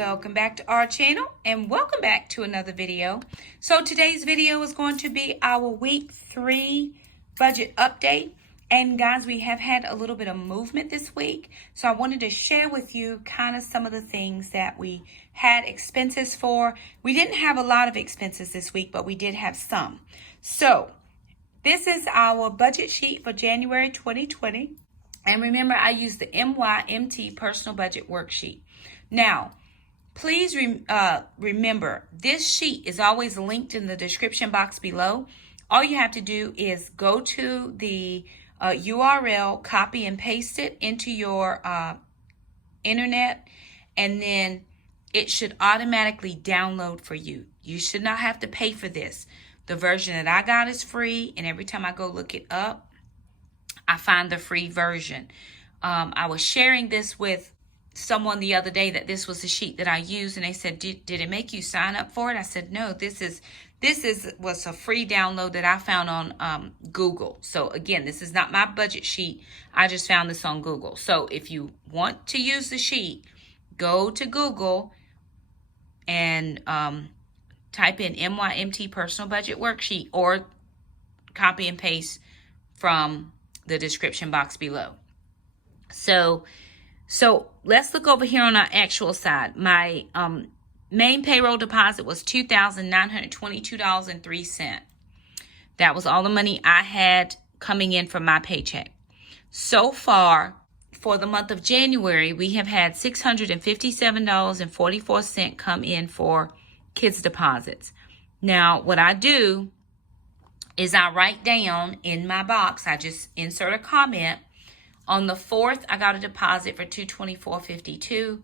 Welcome back to our channel and welcome back to another video. So today's video is going to be our week 3 budget update. And guys, we have had a little bit of movement this week. So I wanted to share with you kind of some of the things that we had expenses for. We didn't have a lot of expenses this week, but we did have some. So this is our budget sheet for January 2020. And remember, I used the MYMT personal budget worksheet. Now, please remember, this sheet is always linked in the description box below. All you have to do is go to the URL, copy and paste it into your internet, and then it should automatically download for you. You should not have to pay for this. The version that I got is free, and every time I go look it up, I find the free version. I was sharing this with someone the other day that this was the sheet that I used, and they said, did it make you sign up for it? I said, no, this was a free download that I found on Google. So again, this is not my budget sheet. I just found this on Google. So if you want to use the sheet, go to Google and type in MYMT personal budget worksheet, or copy and paste from the description box below. So let's look over here on our actual side. My main payroll deposit was $2,922.03. That was all the money I had coming in from my paycheck. So far, for the month of January, we have had $657.44 come in for kids' deposits. Now, what I do is I write down in my box, I just insert a comment. On the 4th, I got a deposit for $224.52.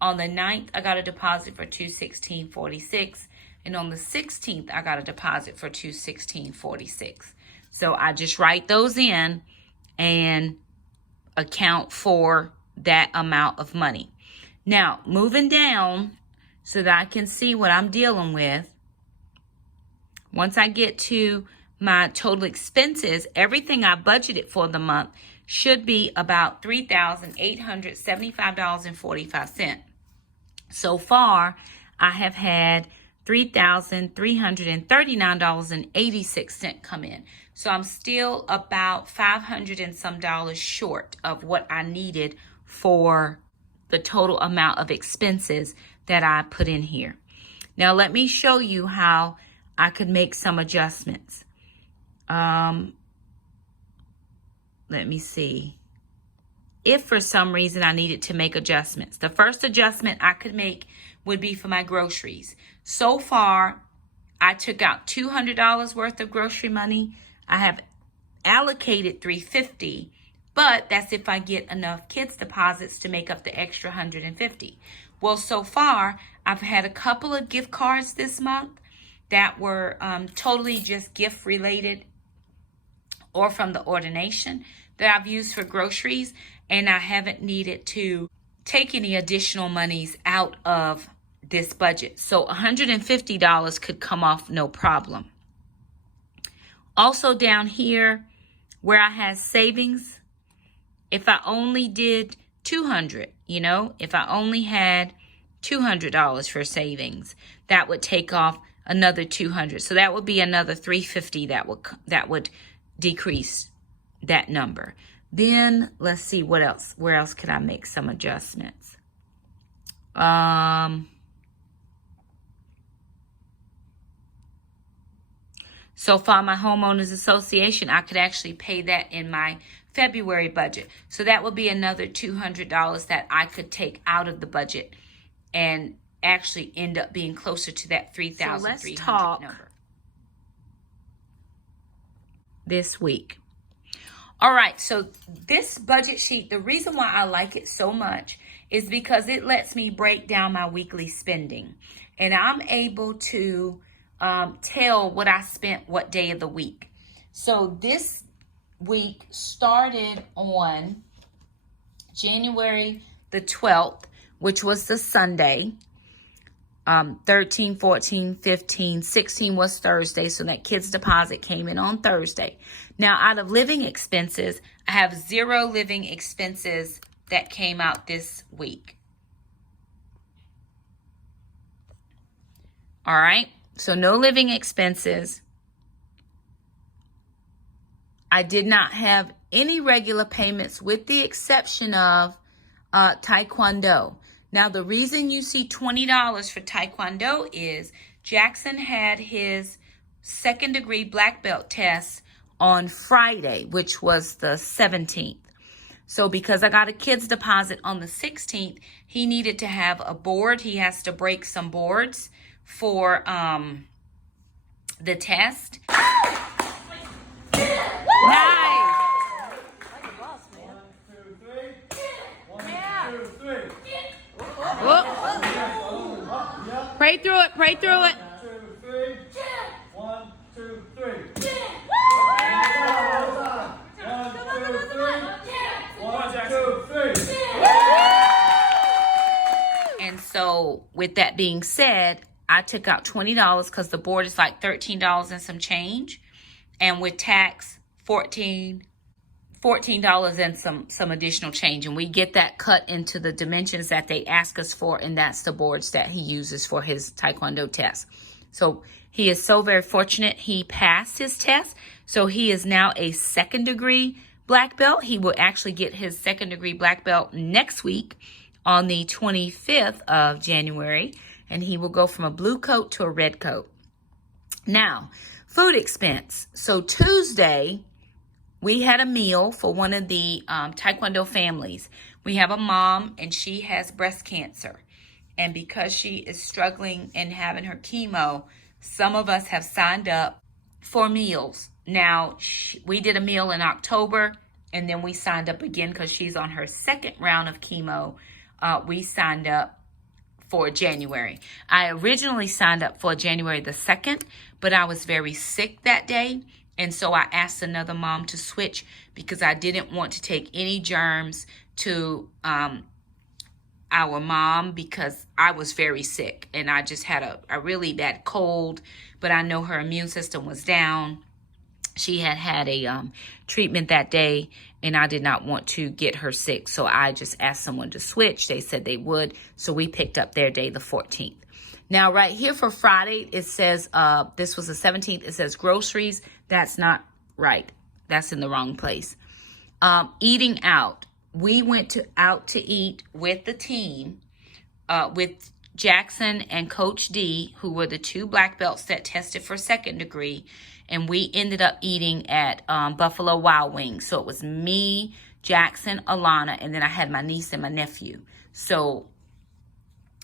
On the 9th, I got a deposit for $216.46. And on the 16th, I got a deposit for $216.46. So I just write those in and account for that amount of money. Now, moving down so that I can see what I'm dealing with. Once I get to my total expenses, everything I budgeted for the month should be about $3,875.45. So far, I have had $3,339.86 come in. So I'm still about $500 and some short of what I needed for the total amount of expenses that I put in here. Now, let me show you how I could make some adjustments. Let me see. If for some reason I needed to make adjustments, the first adjustment I could make would be for my groceries. So far, I took out $200 worth of grocery money. I have allocated $350, but that's if I get enough kids' deposits to make up the extra $150. Well, so far, I've had a couple of gift cards this month that were totally just gift related or from the ordination that I've used for groceries, and I haven't needed to take any additional monies out of this budget. So $150 could come off no problem. Also down here where I had savings, if I only did $200, if I only had $200 for savings, that would take off another $200. So that would be another $350 that would decrease that number. Then let's see what else. Where else could I make some adjustments? So for my homeowners association, I could actually pay that in my February budget. So that would be another $200 that I could take out of the budget and actually end up being closer to that $3,300 so let's talk number this week. All right, so this budget sheet, the reason why I like it so much is because it lets me break down my weekly spending. And I'm able to tell what I spent what day of the week. So this week started on January the 12th, which was the Sunday. 13, 14, 15, 16 was Thursday, so that kids' deposit came in on Thursday. Now, out of living expenses, I have 0 living expenses that came out this week. All right. So no living expenses. I did not have any regular payments with the exception of Taekwondo. Now, the reason you see $20 for Taekwondo is Jackson had his second degree black belt test on Friday, which was the 17th. So because I got a kid's deposit on the 16th, he needed to have a board. He has to break some boards for the test. Nice. Pray through it. Pray through it. 2, 3. 1, 2, 3. 1, 2, 3. 1, 2, 3. And so, with that being said, I took out $20 because the board is like $13 and some change, and with tax, $14 and some additional change, and we get that cut into the dimensions that they ask us for, and that's the boards that he uses for his Taekwondo test. So he is so very fortunate. He passed his test, so he is now a second degree black belt. He will actually get his second degree black belt next week on the 25th of January, and he will go from a blue coat to a red coat. Now, food expense. So Tuesday, we had a meal for one of the Taekwondo families. We have a mom, and she has breast cancer. And because she is struggling and having her chemo, some of us have signed up for meals. Now, we did a meal in October, and then we signed up again because she's on her second round of chemo. We signed up for January. I originally signed up for January the 2nd, but I was very sick that day. And so I asked another mom to switch because I didn't want to take any germs to our mom because I was very sick and I just had a really bad cold, but I know her immune system was down. She had a treatment that day, and I did not want to get her sick. So I just asked someone to switch. They said they would. So we picked up their day, the 14th. Now, right here for Friday, it says, this was the 17th. It says groceries. That's not right. That's in the wrong place. Eating out. We went out to eat with the team, with Jackson and Coach D, who were the two black belts that tested for second degree. And we ended up eating at Buffalo Wild Wings. So it was me, Jackson, Alana, and then I had my niece and my nephew. So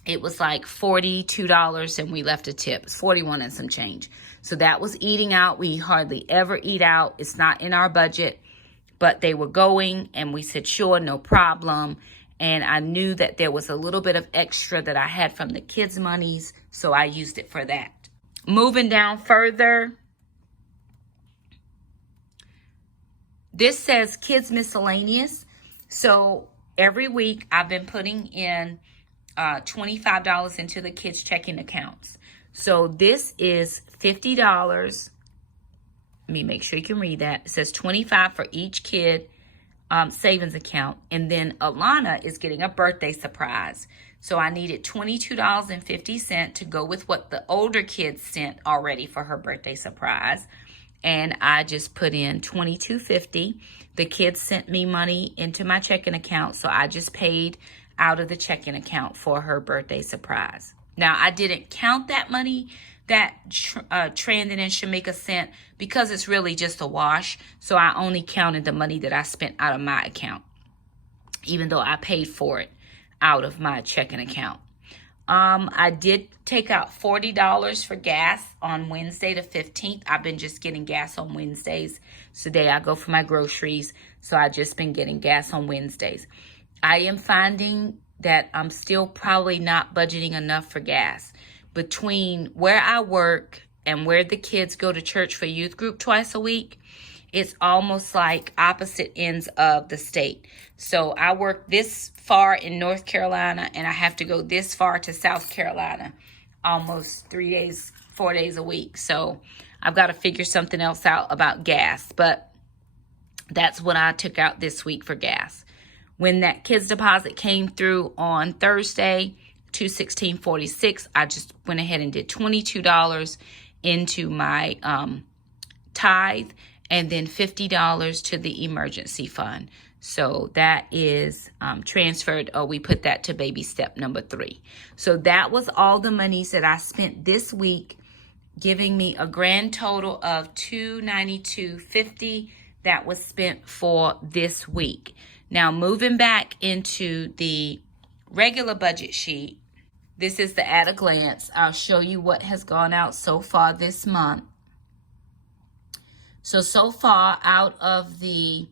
it was like $42 and we left a tip. It's $41 and some change. So that was eating out. We hardly ever eat out. It's not in our budget. But they were going and we said, sure, no problem. And I knew that there was a little bit of extra that I had from the kids' monies. So I used it for that. Moving down further. This says kids miscellaneous. So every week I've been putting in $25 into the kids' checking accounts. So this is $50. Let me make sure you can read that. It says $25 for each kid savings account. And then Alana is getting a birthday surprise. So I needed $22.50 to go with what the older kids sent already for her birthday surprise. And I just put in $22.50. The kids sent me money into my checking account, so I just paid out of the checking account for her birthday surprise. Now, I didn't count that money that Trandon and Shamika sent because it's really just a wash. So I only counted the money that I spent out of my account, even though I paid for it out of my checking account. I did take out $40 for gas on Wednesday the 15th. I've been just getting gas on Wednesdays. Today I go for my groceries, so I've just been getting gas on Wednesdays. I am finding that I'm still probably not budgeting enough for gas. Between where I work and where the kids go to church for youth group twice a week, it's almost like opposite ends of the state. So I work this far in North Carolina and I have to go this far to South Carolina almost 4 days a week. So I've got to figure something else out about gas. But that's what I took out this week for gas. When that kids deposit came through on Thursday, $216.46. I just went ahead and did $22 into my tithe, and then $50 to the emergency fund. So that is transferred. Oh, we put that to baby step number 3. So that was all the monies that I spent this week, giving me a grand total of $292.50 that was spent for this week. Now, moving back into the regular budget sheet, this is the at a glance. I'll show you what has gone out so far this month. So far out of the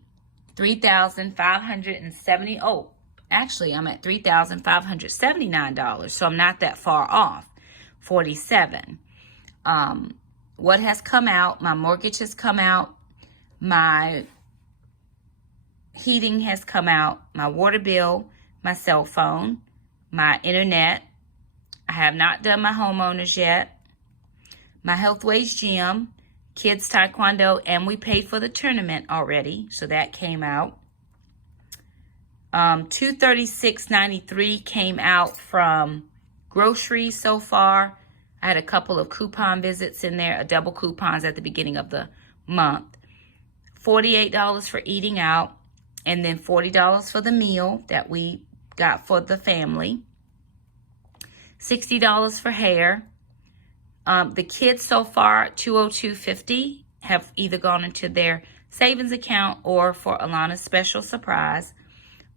3,570, oh, actually I'm at $3,579, so I'm not that far off, 47. What has come out, my mortgage has come out, my heating has come out, my water bill, my cell phone, my internet. I have not done my homeowners yet, my Health Wage gym, kids taekwondo, and we paid for the tournament already, so that came out. $236.93 came out from groceries so far. I had a couple of coupon visits in there, double coupons at the beginning of the month. $48 for eating out, and then $40 for the meal that we got for the family. $60 for hair. The kids so far, $202.50, have either gone into their savings account or for Alana's special surprise.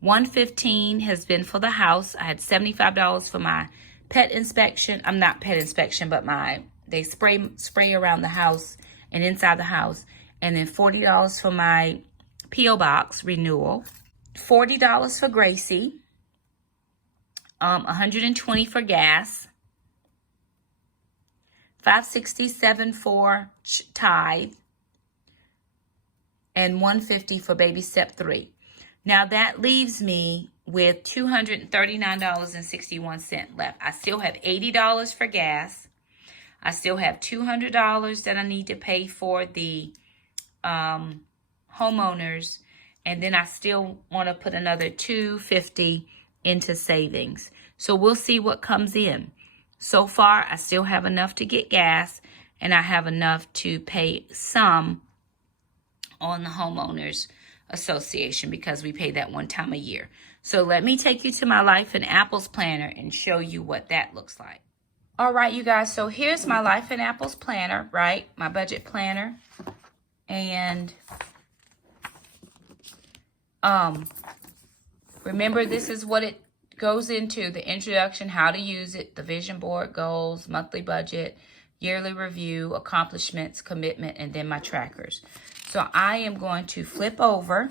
$115 has been for the house. I had $75 for my pet inspection. I'm not pet inspection, but they spray around the house and inside the house. And then $40 for my P.O. box renewal. $40 for Gracie. $120 for gas. $567 for tithe, and $150 for baby step 3. Now that leaves me with $239.61 left. I still have $80 for gas. I still have $200 that I need to pay for the homeowners, and then I still want to put another $250 into savings. So we'll see what comes in. So far, I still have enough to get gas, and I have enough to pay some on the homeowners association because we pay that one time a year. So let me take you to my Life in Apples planner and show you what that looks like. All right, you guys, so here's my Life in Apples planner, right? My budget planner. And remember, this is what it goes into: the introduction, how to use it, the vision board, goals, monthly budget, yearly review, accomplishments, commitment, and then my trackers. So I am going to flip over.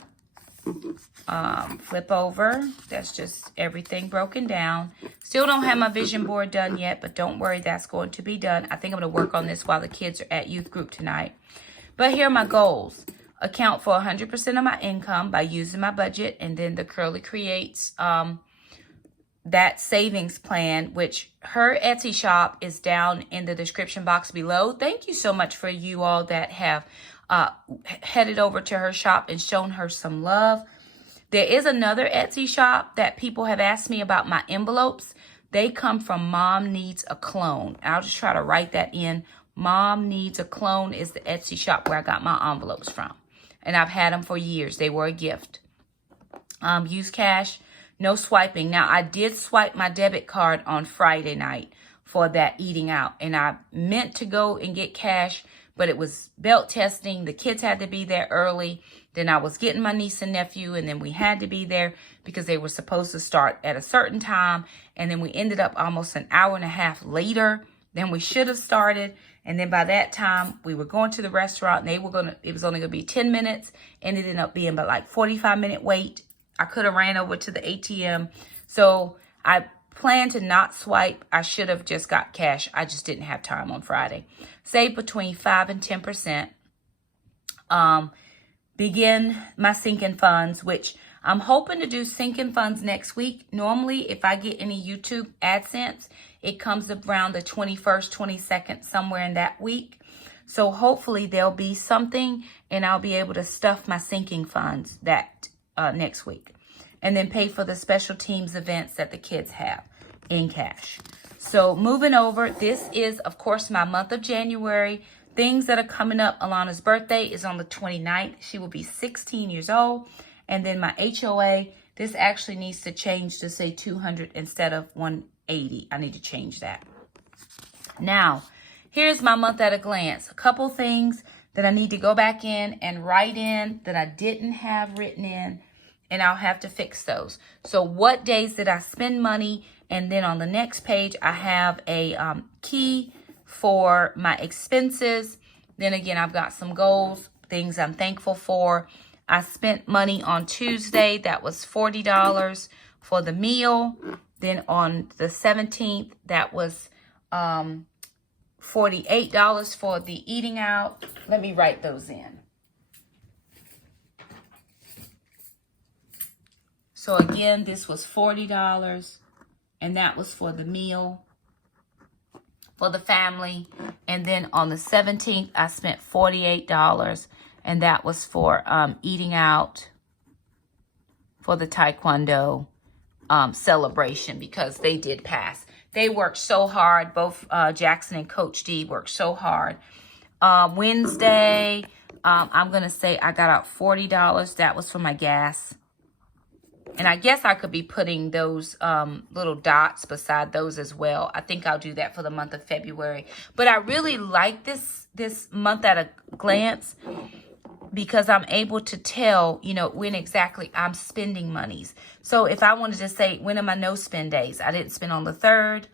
That's just everything broken down. Still don't have my vision board done yet, but don't worry, that's going to be done. I think I'm going to work on this while the kids are at youth group tonight. But here are my goals. Account for 100% of my income by using my budget, and then the Curly Creates that savings plan, which her Etsy shop is down in the description box below. Thank you so much for you all that have headed over to her shop and shown her some love. There is another Etsy shop that people have asked me about my envelopes. They come from Mom Needs a Clone. I'll just try to write that in. Mom Needs a Clone is the Etsy shop where I got my envelopes from. And I've had them for years. They were a gift. Use cash. No swiping. Now, I did swipe my debit card on Friday night for that eating out. And I meant to go and get cash, but it was belt testing. The kids had to be there early. Then I was getting my niece and nephew, and then we had to be there because they were supposed to start at a certain time. And then we ended up almost an hour and a half later than we should have started. And then by that time, we were going to the restaurant, and it was only going to be 10 minutes. And it ended up being about like 45-minute wait. I could have ran over to the ATM. So I planned to not swipe. I should have just got cash. I just didn't have time on Friday. Save between 5 and 10%. Begin my sinking funds, which I'm hoping to do sinking funds next week. Normally, if I get any YouTube AdSense, it comes around the 21st, 22nd, somewhere in that week. So hopefully there'll be something, and I'll be able to stuff my sinking funds that next week, and then pay for the special teams events that the kids have. in cash. So moving over, this is, of course, my month of January. Things that are coming up. Alana's birthday is on the 29th. She will be 16 years old. And then my HOA, this actually needs to change to say 200 instead of 180. I need to change that. Now, here's my month at a glance. A couple things that I need to go back in and write in that I didn't have written in, and I'll have to fix those. So what days did I spend money? And then on the next page, I have a key for my expenses. Then again, I've got some goals, things I'm thankful for. I spent money on Tuesday. That was $40 for the meal. Then on the 17th, that was $48 for the eating out. Let me write those in. So again, this was $40, and that was for the meal for the family. And then on the 17th, I spent $48, and that was for eating out for the Taekwondo celebration, because they did pass. They worked so hard. Both Jackson and Coach D worked so hard. Wednesday, I'm going to say I got out $40. That was for my gas. And I guess I could be putting those little dots beside those as well. I think I'll do that for the month of February. But I really like this month at a glance, because I'm able to tell, you know, when exactly I'm spending monies. So if I wanted to say, when are my no spend days? I didn't spend on the 3rd.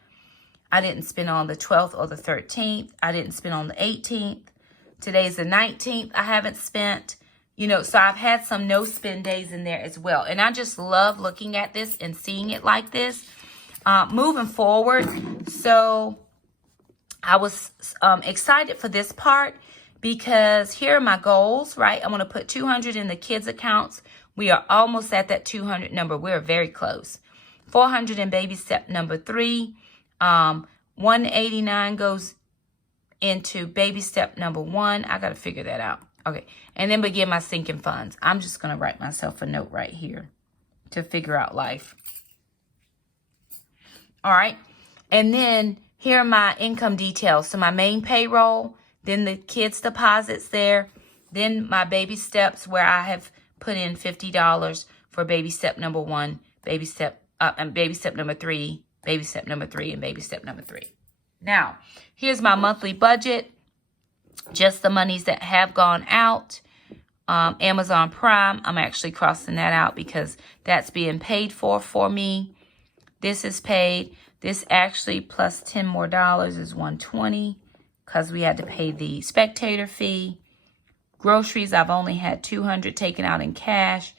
I didn't spend on the 12th or the 13th. I didn't spend on the 18th. Today's the 19th. I haven't spent, you know, so I've had some no spend days in there as well. And I just love looking at this and seeing it like this. Moving forward. So I was excited for this part, because here are my goals, right? I'm going to put 200 in the kids' accounts. We are almost at that 200 number. We're very close. 400 in baby step number 3. 189 goes into baby step number 1. I got to figure that out. Okay. And then begin my sinking funds. I'm just going to write myself a note right here to figure out life. All right. And then here are my income details. So my main payroll, then the kids' deposits there, then my baby steps where I have put in $50 for baby step number 1, baby step and baby step number 3, baby step number 3, and baby step number 3. Now, here's my monthly budget. Just the monies that have gone out. Amazon Prime, I'm actually crossing that out because that's being paid for me. This is paid. This actually plus $10 more is $120. Because we had to pay the spectator fee. Groceries, I've only had $200 taken out in cash.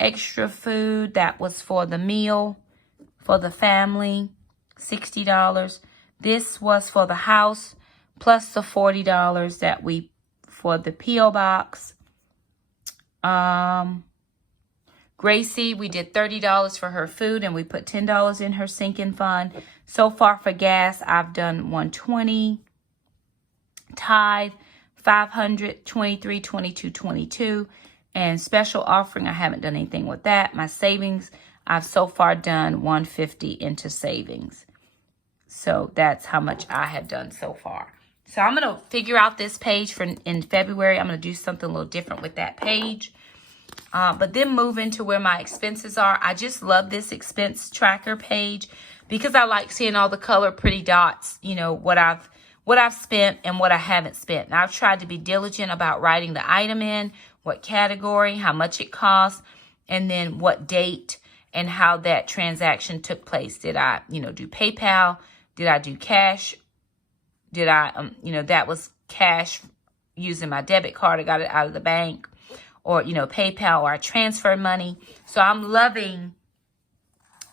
Extra food, that was for the meal, for the family, $60. This was for the house, plus the $40 that we, for the P.O. box. Gracie, we did $30 for her food, and we put $10 in her sinking fund. So far for gas, I've done $120. Tithe, $500, $23, $22, $22. And special offering, I haven't done anything with that. My savings, I've so far done $150 into savings. So that's how much I have done so far. So I'm going to figure out this page for in February. I'm going to do something a little different with that page. But then move into where my expenses are. I just love this expense tracker page because I like seeing all the color pretty dots, you know, what I've spent and what I haven't spent. Now, I've tried to be diligent about writing the item in, what category, how much it costs, and then what date and how that transaction took place. Did I, do PayPal? Did I do cash? Did I, that was cash using my debit card. I got it out of the bank, or, PayPal, or I transferred money. So I'm loving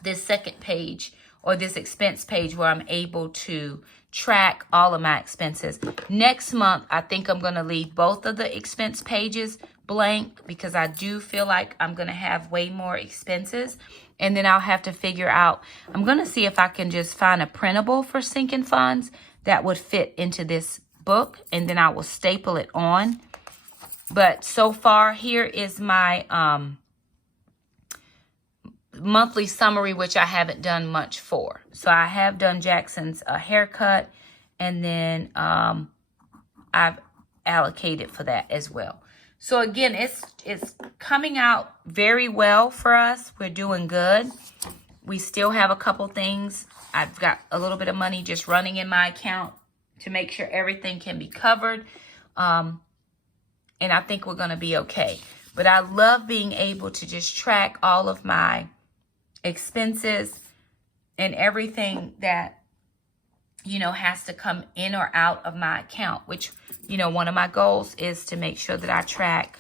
this second page, or this expense page, where I'm able to track all of my expenses. Next month, I think I'm going to leave both of the expense pages blank because I do feel like I'm going to have way more expenses. And then I'll have to figure out, I'm going to see if I can just find a printable for sinking funds that would fit into this book. And then I will staple it on. But so far, here is my monthly summary, which I haven't done much for. So I have done Jackson's haircut, and then I've allocated for that as well. So again, it's coming out very well for us. We're doing good. We still have a couple things. I've got a little bit of money just running in my account to make sure everything can be covered. And I think we're going to be okay. But I love being able to just track all of my expenses and everything that, you know, has to come in or out of my account, which, you know, one of my goals is to make sure that I track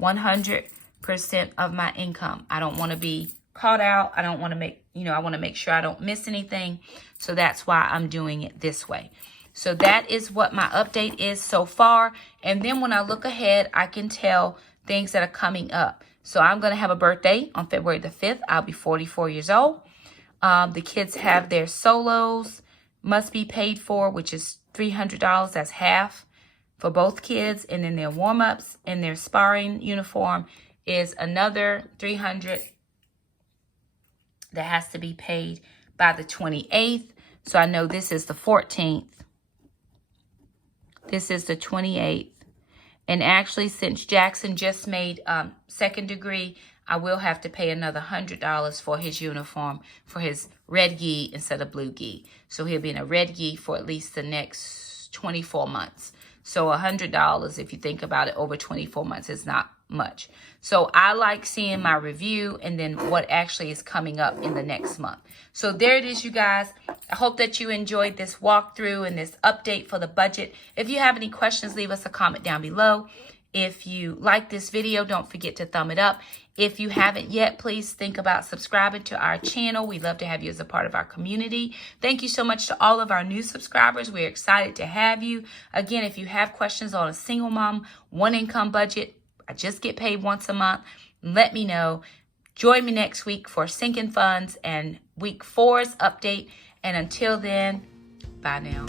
100% of my income. I don't want to be caught out. I don't want to make, you know, I want to make sure I don't miss anything. So that's why I'm doing it this way. So that is what my update is so far. And then when I look ahead, I can tell things that are coming up. So I'm going to have a birthday on February the 5th. I'll be 44 years old. The kids have their solos must be paid for, which is $300. That's half for both kids. And then their warm-ups and their sparring uniform is another $300 that has to be paid by the 28th. So I know this is the 14th. This is the 28th. And actually, since Jackson just made second degree, I will have to pay another $100 for his uniform, for his red gi instead of blue gi. So he'll be in a red gi for at least the next 24 months. So $100, if you think about it, over 24 months is not much. So I like seeing my review and then what actually is coming up in the next month. So there it is, you guys. I hope that you enjoyed this walkthrough and this update for the budget. If you have any questions, leave us a comment down below. If you like this video, don't forget to thumb it up. If you haven't yet, please think about subscribing to our channel. We'd love to have you as a part of our community. Thank you so much to all of our new subscribers. We're excited to have you. Again, if you have questions on a single mom, one income budget, I just get paid once a month, let me know. Join me next week for Sinking Funds and week 4's update. And until then, bye now.